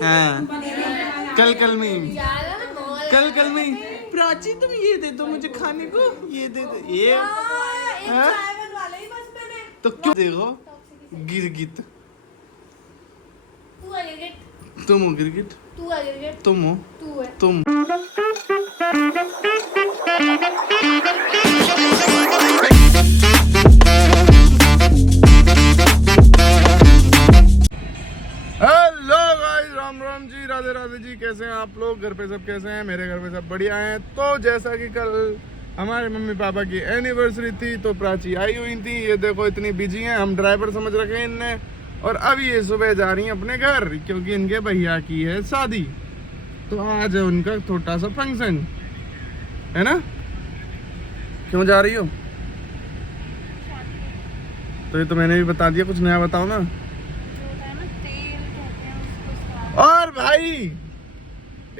हाँ कल में कल में प्राची तुम ये दे दो मुझे खाने को, ये दे दो ये। हाँ? तो क्यों देखो गिरगिट, तुम हो गिरगिट, तुम हो तुम। Hello guys, Ram Ram ji, Radhe Radhe ji. कैसे हैं आप लोग? घर पे सब कैसे हैं? मेरे घर पे सब बढ़िया हैं। तो जैसा कि कल हमारे मम्मी पापा की एनिवर्सरी थी तो प्राची आई हुई थी। ये देखो इतनी बिजी हैं, हम ड्राइवर समझ रखे हैं इनने। और अब ये सुबह जा रही हैं अपने घर क्योंकि इनके भैया की है शादी। तो आज है उनका छोटा सा फंक्शन, है ना? क्यों जा रही हो? तो ये तो मैंने भी बता दिया, कुछ नया बताओ ना। और भाई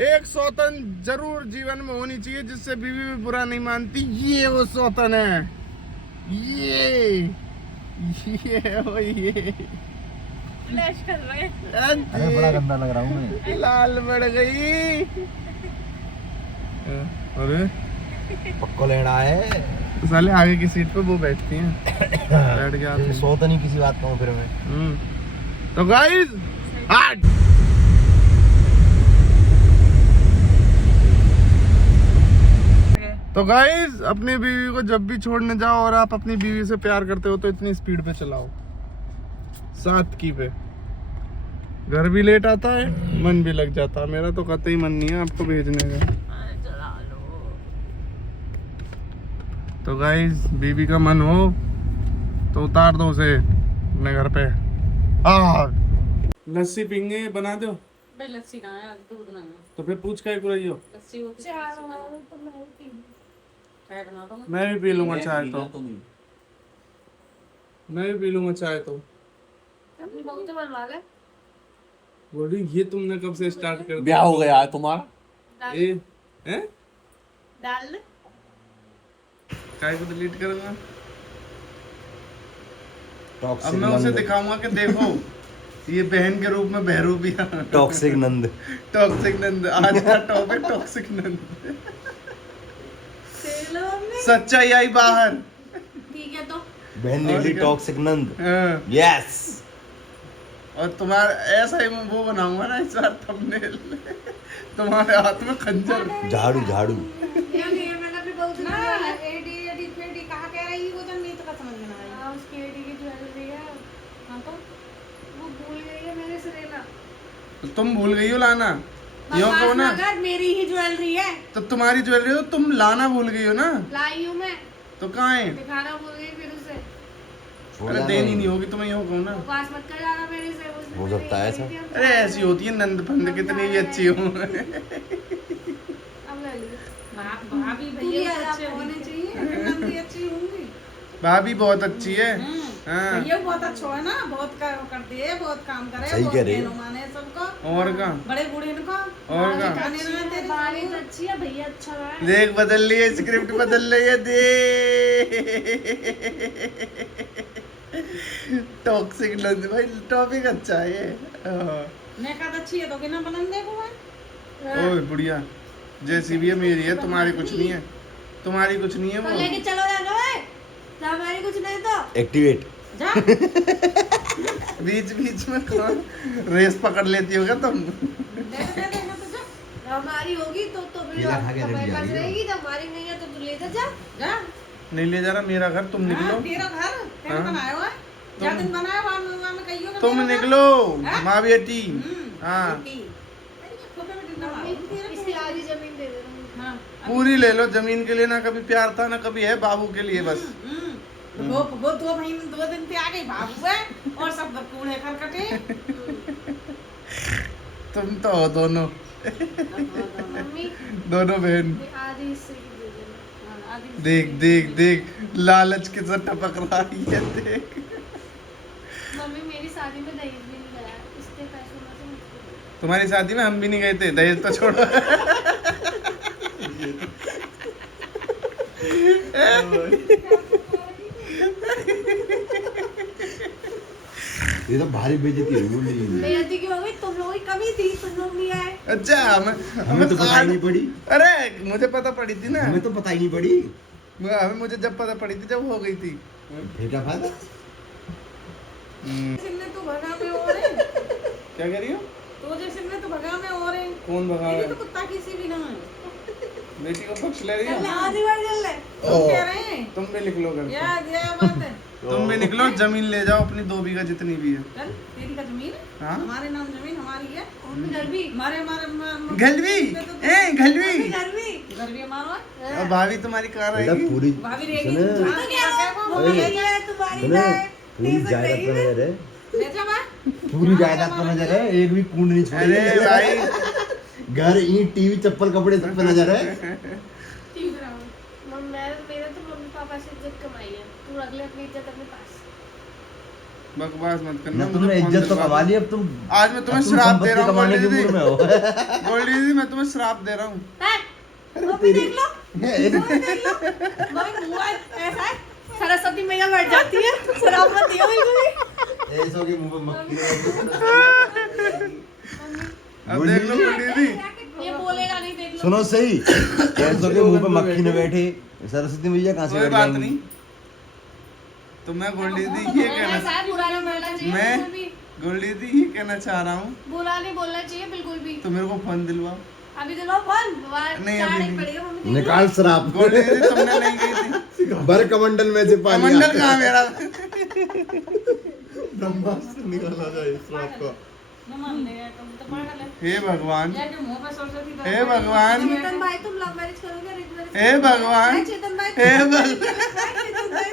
एक सौतन जरूर जीवन में होनी चाहिए जिससे बीवी भी बुरा नहीं मानती। ये वो सौतन है, ये वो ये फ्लैश कर रहे हैं। अरे बड़ा गंदा लग रहा हूँ मैं। लाल बढ़ गई। अरे पक्को लेना है। साले आगे की सीट पे वो बैठती हैं। बैठ गया सोता नहीं किसी बात का फिर मैं। तो गाइस हट। तो गाइस अपनी बीवी को जब भी छोड़ने जाओ और आप अपनी बीवी से प्यार करते हो तो इतनी स्पीड पे चलाओ, 7 की पे। घर भी लेट आता है, मन भी लग जाता है। मेरा तो कतई मन नहीं है आपको भेजने का। तो गाइस बीवी का मन हो तो उतार दो उसे अपने घर पे। लस्सी पीएंगे, बना दो। लस्सी कहाँ है? दूध ना है। तो फिर पूछ के रही हो। लस्सी होती है। चाय बना दो। मैं भी पी लूंगा चाय तो। मैं भी पी लूंगा चाय तो। अपनी बहू से बनवा ले। बोली ये तुमने कब से स्टार्ट कर दिया? ब्याह हो गया है तुम्हारा? ए हैं? डाल ले। काय को डिलीट करूंगा? टॉक्सिक अब मैं उसे दिखाऊंगा कि देखो ये बहन के रूप में बहरूपिया। टॉक्सिक नंद। टॉक्सिक नंद आज का टॉपिक टॉक्सिक नंद। सच्चाई आई बाहर। ठीक है तो बहन निकली टॉक्सिक नंद। हाँ। यस। और तुम्हारा ऐसा ही मैं वो बनाऊंगा ना इस बार थंबनेल। तुम्हारे हाथ में खंजर। झाड़ू झाड़ू। तो तुम भूल गई हो लाना। यूँ कहो ना, मेरी ही ज्वेलरी है। तो तुम्हारी ज्वेलरी हो, तुम लाना भूल गई हो ना। लाई हूँ मैं, तो कहाँ है? दिखाना भूल गई फिर उसे। अरे देनी नहीं होगी तुम्हें, यूँ कहो ना। पास मत कर जाना मेरे से। उसने हो सकता है ऐसा। अरे ऐसी होती है नंद फंद, कितनी भी अच्छी हो। अब ले लीजिए। भाभी भैया अच्छे होने चाहिए। नंदी अच्छी होंगी। भाभी बहुत अच्छी है। हाँ। भैया बहुत अच्छा है ना, बहुत करती है, बहुत काम करे। सही कह रही है। माने सबको। और का बड़े बूढ़े इनको और का बारिश अच्छी है, भैया अच्छा है। देख बदल रही है, स्क्रिप्ट बदल रही है। टॉक्सिक नंद भाई टॉपिक अच्छा है ये। नेका अच्छी है तो किना बनन देखो भाई। ओए बुढ़िया जैसी भी है मेरी है, तुम्हारी कुछ नहीं है। तुम्हारी कुछ नहीं है वो। लेके चलो जानो है। हमारी कुछ नहीं तो एक्टिवेट। जा। बीच बीच में कौन रेस पकड़ लेती होगा तुम। देखो तो जा। हमारी होगी तो केला खा के हमारे रेडी आ पास रही है। रहेगी, तो हमारी नहीं है तो तू लेकर जा। जा। नहीं ले जा रहा मेरा घर, तुम हाँ, निकलो। तेरा घर तेरा हाँ। बनाया हुआ है। जा दिन बनाया वहाँ में कहियो कि तुम तेरा घर। निकलो हाँ? माँ बेटी। हाँ बेटी। अरे ये खोपे में डंडा मारो। इसकी आधी जमीन दे दे दूंगी। हाँ। पूरी ले लो जमीन के लिए। ना कभी प्यार था ना कभी है, बाबू के लिए बस। वो 2 महीने 2 दिन पे आ गई बाबू है और सब कूड़े खरकटे। तुम तो हो दोनों। मम्मी दोनों बहन। ये आधी हिस्से की दे देना। आधी देख देख देख लालच के साथ टपक रहा है। देख मम्मी मेरी शादी में दहेज भी नहीं गया, इसके पैसों में से मुझको दे। तुम्हारी शादी में हम भी नहीं गए थे, दहेज तो छोड़ो। ये तो भारी बेइज्जती हुई बोल रही है। बेइज्जती क्यों हो गई? तुम लोगों की कमी थी, तुम लोग नहीं आए। अच्छा हमें तो पता ही नहीं पड़ी। अरे मुझे पता पड़ी थी ना। हमें तो पता ही नहीं पड़ी। मुझे जब पता पड़ी थी जब हो गई थी। फिर क्या फायदा? सिन्ने तो भगा में और है। क्या कह रही हो? तो जैसे ने तो भगा में और है। कौन भगा मेरी है? तो कुत्ता किसी भी ना है। बेटी को पक्ष ले रही चल हो? आधी बार चल ले। ओ। तुम कह रहे हैं? तुम भी निकलो घर से। या बात है। तुम भी निकलो, जमीन ले जाओ अपनी 2 बीघा जितनी भी है। चल तेरी का जमीन है? हाँ? हमारे नाम जमीन हमारी है। घर भी हमारे घलवी घलवी घर भी घर भी हमारा है। और भाभी तुम्हारी कार बेटा आएगी। पूरी भाभी रहेगी। सुने, जहाँ क्या वो ओए, रहेगी है तुम्हारी सुने, है। पूरी जायदाद पर नजर है। ले जा बा। पूरी जायदाद पर नजर है, एक भी कूड़ नहीं छोड़ी। अरे भाई घर, ईंट, टीवी, चप्पल, कपड़े सब पे नजर है। मेरा तो मम्मी पापा से इज्जत कमाई है। तू रख ले अपनी इज्जत अपने पास। बकवास मत करना। ना तुमने इज्जत तो कमा ली, अब तुम आज मैं तुम्हें अब तुम श्राप दे संपत्ति रहा हूँ कमाने के गोल्डी मूड में दीदी। हो। गोल्डी दीदी मैं तुम्हें श्राप दे रहा हूँ। मम्मी देख लो। ये- मम्मी मुंह ऐसा है। सरस्वती मैया बैठ जाती है। शराब मत दियो बिल्कुल भी। ऐसों के मुंह पे मक्खी अब देख लो गोल्डी दीदी। ये बोलेगा नहीं, देख लो। सुनो सही, ऐसों के मुंह पे मक्खी न बैठे। सरस्वती मैया कहाँ से कोई बैठ बात जाएंगी? नहीं। तो मैं गोल्डी दीदी ये कहना ऐसा है, बुरा नहीं बोलना चाहिए मैं बिल्कुल भी। गोल्डी दीदी ये कहना चाह रहा हूँ बुरा नहीं बोलना चाहिए बिल्कुल भी। तो मेरे को फोन दिलवाओ। अभी दिलो फोन। नहीं, चार अभी एक नहीं। पड़ेगा मम्मी देख लो। निकाल शराब। गोल्डी दीदी तुमने नहीं गई थी। भर कमंडल में से पानी कमंडल कहाँ मेरा? ब्रह्मास्त्र निकाला जाए शराब का। न मान ले तुम तो पागल है। हे भगवान, या के मुंह पे सरस्वती तो हे भगवान, चेतन भाई तुम लव मैरिज करोगे अरेंज मैरिज? हे भगवान, चेतन भाई हे भगवान, चेतन भाई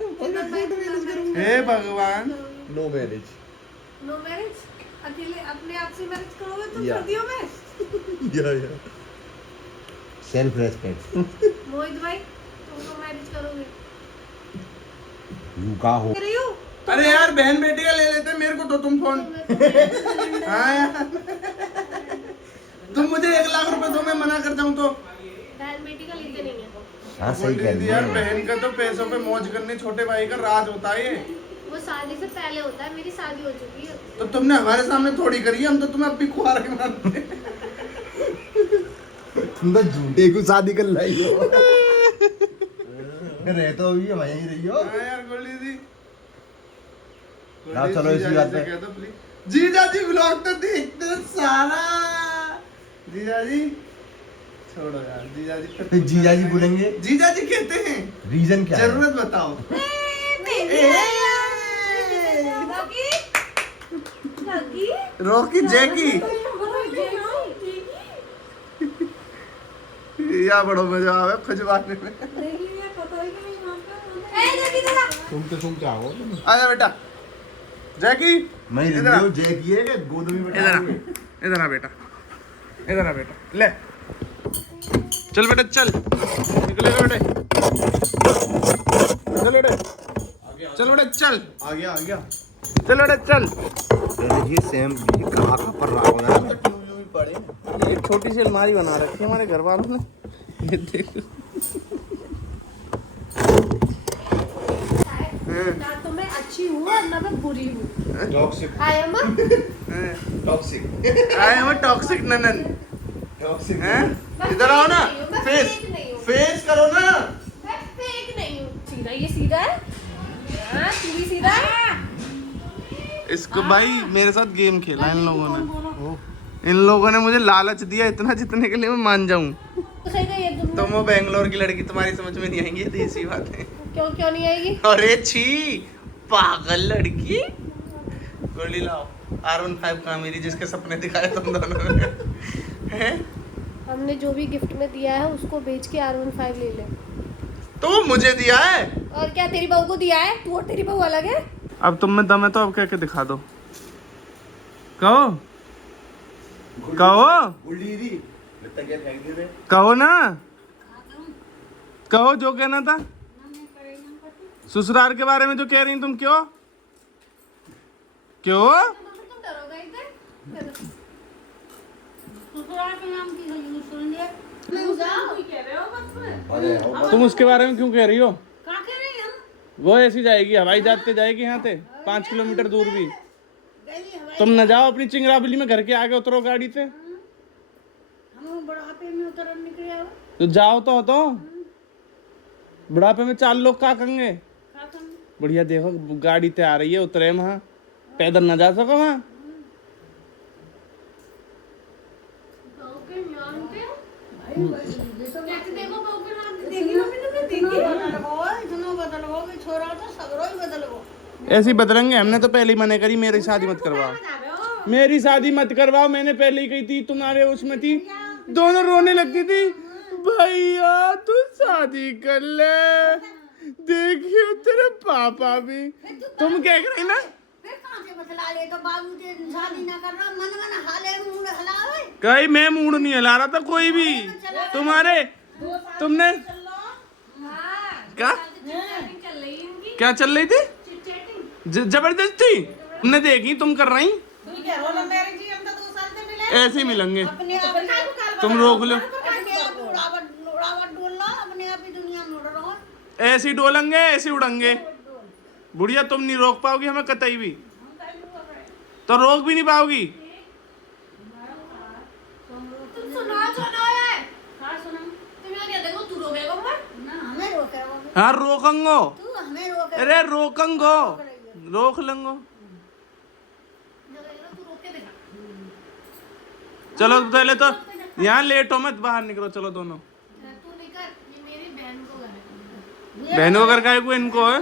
तुम love marriage हे भगवान। करोगे? No marriage. No marriage? अकेले अपने आप से मैरिज करोगे तुम या। सर्दियों में? या सेल्फ रेस्पेक्ट। मोहित भाई तुम तो मैरिज करोगे? यू का हो। कह रही हो? अरे यार बहन बेटी का ले लेते, मेरे को दो तुम फोन। हाँ यार। तुम मुझे 1 लाख रुपए दो, मैं मना कर जाऊँ तो? बहन बेटी का लेते नहीं है। हाँ सही कह रही यार है। बहन का तो पैसों पे मौज करने, छोटे भाई का राज होता है ये। वो शादी से पहले होता है, मेरी शादी हो चुकी है। तो तुमने हमारे सामने थोड़ी करी है, हम तो तुम्हें अब भी खुआर के मानते हैं। तुम तो झूठे को शादी कर लाई हो। रह तो अभी हम यहीं रही हो। हाँ यार गोल्डी दी। हाँ, चलो इसी बात पे। जीजा जी व्लॉग तो देखते हैं सारा। जीजा जी छोड़ो यार, जीजा जी फिर जीजा जी बोलेंगे, जीजा जी कहते हैं। रीजन क्या है? जरूरत बताओ। रॉकी जैकी या बड़ो मजा आवे खजवाने में। तुम क्या हो? आजा बेटा जैकी। मैं इधर आ। जय किए के गोद में इधर आ, बैठा इधर आ बेटा, इधर आ बेटा, ले चल बेटा चल, निकलेगा बेटे, चल बेटे, चल बेटा चल, आ गया चल बेटा चल। ये सेम कहाँ पर रहा होगा? पड़े एक छोटी सी अलमारी बना रखी है हमारे घर वालों ने, ये देखो। ना तो मैं अच्छी हूँ और ना मैं बुरी हूँ। Toxic I am toxic I am toxic ननन। टॉक्सिक हैं? इधर आओ ना, मैं फेस fake नहीं हूँ। फेस करो ना। मैं फेक नहीं हूँ। सीधा ये सीधा है। हाँ तू भी सीधा है। इसको भाई मेरे साथ गेम खेला इन लोगों ने, इन लोगों ने मुझे लालच दिया इतना जितने के लिए मैं मान जाऊं। तो सही कही है तुमने। तुम वो बेंगलोर की लड़की, तुम्हारी समझ में नहीं आएंगी, ये देसी बात है। क्यों क्यों नहीं आएगी? अरे छी पागल लड़की। गोली लाओ, R15 कहाँ मेरी, जिसके सपने दिखाए तुम दोनों ने हैं? हमने जो भी गिफ्ट में दिया है उसको बेच के R15 ले ले। तो वो मुझे दिया है। और क्या तेरी बहू को दिया है? तू और तेरी बहू अलग है? अब तुम में दम है तो अब कह के दिखा दो। कहो कहो गुल्ली क्या फेंक दे रहे? कहो ना, कहो जो कहना था। ससुराल के बारे में जो कह रही तुम, क्यों क्यों? तुम डरोगे इधर? अरे तुम उसके बारे में क्यों कह रही हो? कहाँ कह रही हम? वो ऐसी जाएगी, हवाई जहाज से जाएगी यहाँ से 5 किलोमीटर दूर भी। तुम न जाओ अपनी चिंगराबली में, घर के आगे उतरो गाड़ी से। हम बुढ़ापे में उतर निकले हो। तो जाओ तो बुढ़ापे में 4 लोग क्या करेंगे? बढ़िया देखो गाड़ी ते आ रही है, उतरे वहाँ, पैदल न जा सको वहाँ। ऐसे ही बदलेंगे, हमने तो पहले ही मना करी मेरी शादी मत करवाओ, मेरी शादी मत करवाओ। मैंने पहले ही कही थी, तुम्हारे उसमें थी, दोनों रोने लगती थी, भैया तू शादी कर ले, देखियो तेरे पापा भी। तुम क्या कर रही ना? कहीं मैं मूड नहीं हिला रहा था कोई भी तुम्हारे। तुमने क्या चल रही थी? जबरदस्ती तुमने देखी, तुम कर रही। ऐसे ही मिलेंगे, तुम रोक लो। ऐसे ही डोलेंगे, ऐसे ही उड़ेंगे। बुढ़िया तुम नहीं रोक पाओगी हमें कतई भी, तो रोक भी नहीं पाओगी। हाँ रोकंगो, अरे रोकंगो, रोक लेंगो। चलो पहले तो यहाँ लेट हो मत, बाहर निकलो चलो दोनों। बहनों का घर का है, इनको है।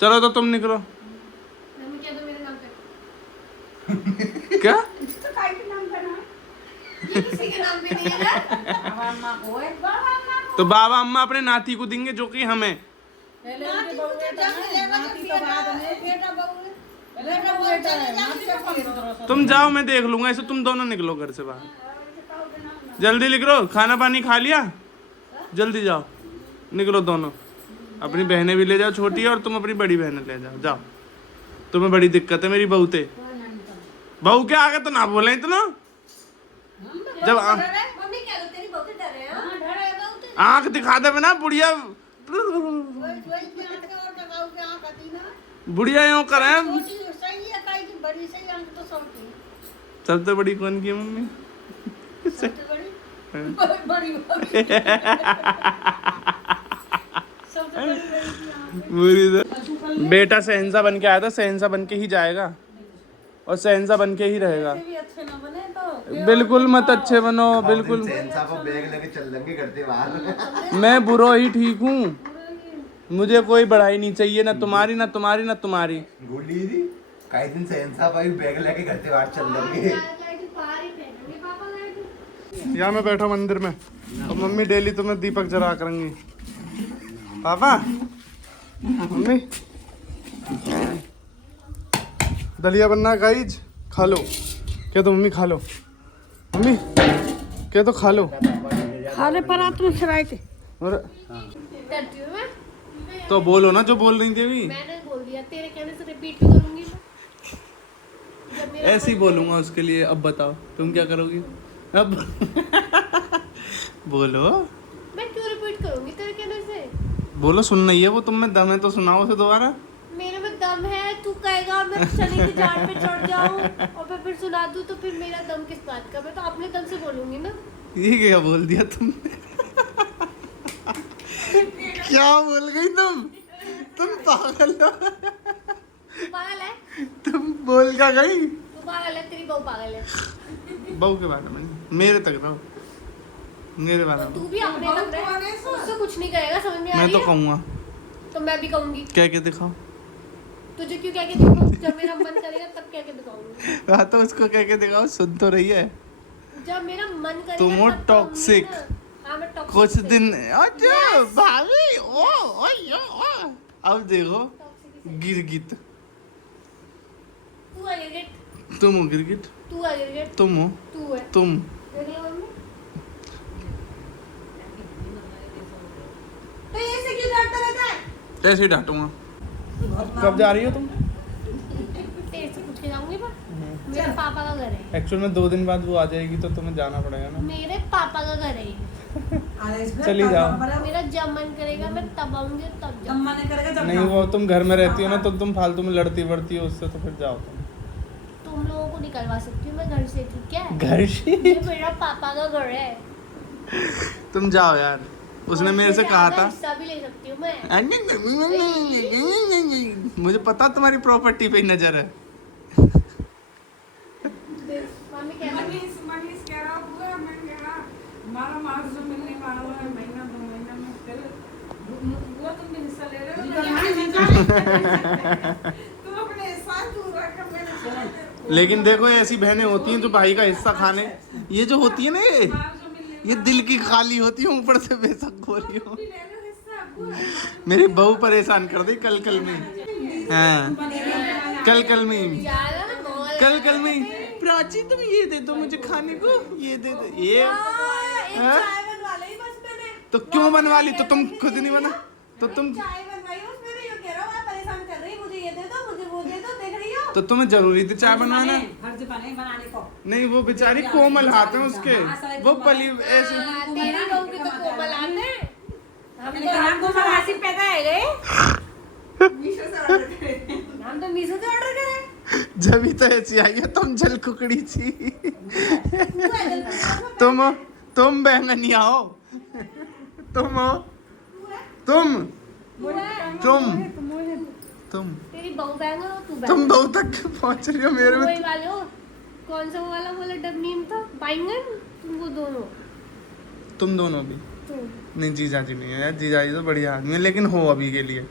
चलो तो तुम निकलो। क्या तो बाबा अम्मा अपने नाती को देंगे, जो कि हमें। तुम जाओ, मैं देख लूंगा इसे। तुम दोनों निकलो घर से बाहर, जल्दी निकलो। खाना पानी खा लिया? जल्दी जाओ, निकलो दोनों। अपनी बहनें भी ले जाओ छोटी, और तुम अपनी बड़ी बहनें ले जाओ। जाओ, तुम्हें बड़ी दिक्कत है मेरी बहू से। बहू के आगे तो ना बोले इतना। जब आँख दिखा दे ना बुढ़िया, बुढ़िया यूँ करे। सबसे बड़ी कौन की है मम्मी? बेटा शहंशाह बन के आया था, शहंशाह बन के ही जाएगा और शहंशाह बन के ही रहेगा। बिल्कुल मत अच्छे बनो, बिल्कुल। शहंशाह को बैग लेके चल लेंगे घर से बाहर। मैं बुरा ही ठीक हूँ, मुझे कोई बढ़ाई नहीं चाहिए, ना तुम्हारी ना तुम्हारी ना तुम्हारी। गुड्डी दी कई दिन शहंशाह भाई बैग लेके घर से बाहर चल लेंगे। यहाँ मैं बैठा मंदिर में, और मम्मी डेली तुम्हें दीपक जला करेंगी। पापा मम्मी दलिया बनना गाइज, खा लो। क्या तो मम्मी खा लो, मम्मी क्या तो खा लो। खाने पर आप तुम खिलाए थे। तो बोलो ना जो बोल रही थी अभी। मैंने बोल दिया, तेरे कहने से रिपीट भी करूंगी मैं। ऐसे ही बोलूंगा उसके लिए। अब बताओ तुम क्या करोगी अब? बोलो। मैं क्यों रिपीट करूंगी तेरे कहने से? बोलो, सुनना ही है वो। तुम में दम है तो सुनाओ उसे दोबारा। मेरे में दम है, तू कहेगा मैं चने की झाड़ पे चढ़ जाऊं और मैं फिर सुना दूं, तो फिर मेरा दम किस बात का? मैं तो अपने दम से बोलूंगी ना। ये क्या बोल दिया तुमने? क्या बोल गई तुम पागल हो। तू पागल है? तुम बोल क्या गई? तू पागल है, तेरी बहू पागल है। बहू के बारे में मेरे तक रहो, मेरे बारे में। तू भी अपने तक रहे, उससे कुछ नहीं कहेगा, समझ में आ मैं रही तो है? कहूँगा। तो मैं भी कहूंगी। क्या क्या दिखाओ? तुझे क्यों क्या क्या दिखाऊं? जब मेरा मन करेगा तब क्या क्या दिखाऊंगी। हाँ तो उसको क्या क्या दिखाओ, सुन तो रही है। जब मेरा मन करेगा तुम हो तब कहूंगी toxic। ना। हाँ मैं टॉक्सिक कुछ से। दिन अच्छा भाभी ओ अब देखो गिरगिट। तू है गिरगिट। तुम हो गिरगिट। तू है गिरगिट। तुम हो तू है। तुम। देख लो मम्मी। तो ऐसे क्यों डरता रहता है? ऐसे ही डांटूंगा। कब जा रही हो तुम? तेरे से पूछ के जाऊंगी मैं। मेरे पापा का घर है। एक्चुअल में 2 दिन बाद वो आ जाएगी तो तुम्हें जाना पड़ेगा ना। मेरे पापा का घर है। चली जाओ। मेरा जब मन करेगा मैं तब आऊंगी और तब जब जाऊंगी। मन करेगा जब नहीं जाओ। वो तुम घर में रहती हो ना तो तुम फालतू में लड़ती वड़ती हो उससे, तो फिर जाओ तुम लोगों को निकलवा सकती हूँ मैं घर से, ठीक है? घर से। ये मेरा पापा का घर है। तुम जाओ यार, उसने और मेरे से इसमें कहा आधा था हिस्सा भी ले सकती हूँ मैं। मुझे पता तुम्हारी प्रॉपर्टी पे ही नजर है। मम्मी क्या मनीष कह रहा हुआ, मैं कह रहा हमारा मार्क्स जो मिलने वाला है महीना 2 महीना में, फिर वो तुम भी हिस्सा ले रहे हो। तुम अपने हिस्सा तू रख मेरे चले। लेकिन देखो ऐसी बहनें होती हैं जो भाई का हिस्सा खाने, ये जो होती है ना ये दिल की खाली होती है, ऊपर से बेशक गोरी हो। मेरी बहू परेशान कर दी कल में। हाँ कल में ज्यादा ना बोल। कल में प्राची तुम ये दे दो मुझे खाने को, ये दे दो ये। एक हाँ? चाय बनवा ली बस मैंने। तो क्यों बनवा ली? तो तुम खुद नहीं बना तो तुम चाय बनवाई बस मैंने, ये कह रहा हूँ परेशान कर रही, मुझे ये दे दो मुझे वो दे दो, देख रही हो? तो तुम्हें जरूरी थी चाय बनवाना? फर्ज बने बनाने को। नहीं वो बेचारी कोमल हाथ है उसके, वो पली ऐसे। तेरी बहू के तो कोमल आते हैं। हम तो मनासी पैदा है गए। हम तो मीशो से ऑर्डर करें। जब ही तो ऐसी आई है तुम जल कुकड़ी थी। तुम बैंगनिया हो, तुम हो तुम तेरी बहू बहन हो तू तुम बहन। बहु तक पहुंच रही हो मेरे वही में। वाले हो। कौन सा वो वाला बोला डबनीम था? बैंगन। तुम वो दोनों। तुम दोनों भी तुम नहीं, जीजा जी नहीं है यार, जीजा जी तो बढ़िया आदमी है लेकिन हो अभी के लिए।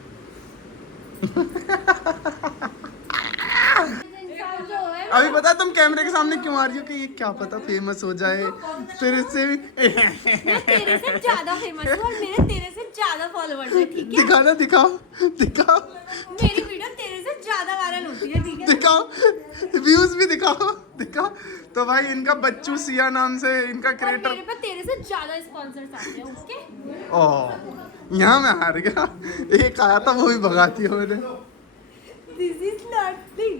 इंसान जो है अभी पता है तुम कैमरे के सामने क्यों आ रही हो कि ये क्या पता फेमस हो जाए तेरे से भी। मैं तेरे से ज्यादा फेमस हूँ और मेरे तेरे से ज्यादा फॉलोअर्स है, ठीक है? दिखा ना, दिखाओ दिखाओ मेरी वीडियो तेरे से ज्यादा वायरल होती है, ठीक है? दिखाओ, व्यूज भी दिखाओ दिखाओ। तो भाई इनका बच्चू सिया नाम से इनका और क्रिएटर। मेरे पे तेरे से ज्यादा स्पॉन्सर्स आते हैं, ओके? ओह यहाँ मैं हार गया। एक आया था वो भी भगाती हो मैंने। This is not thing.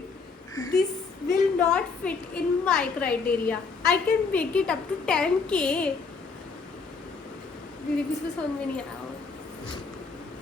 This will not fit in my criteria. I can make it up to 10K. दीदी को इसको समझ में नहीं आया होगा।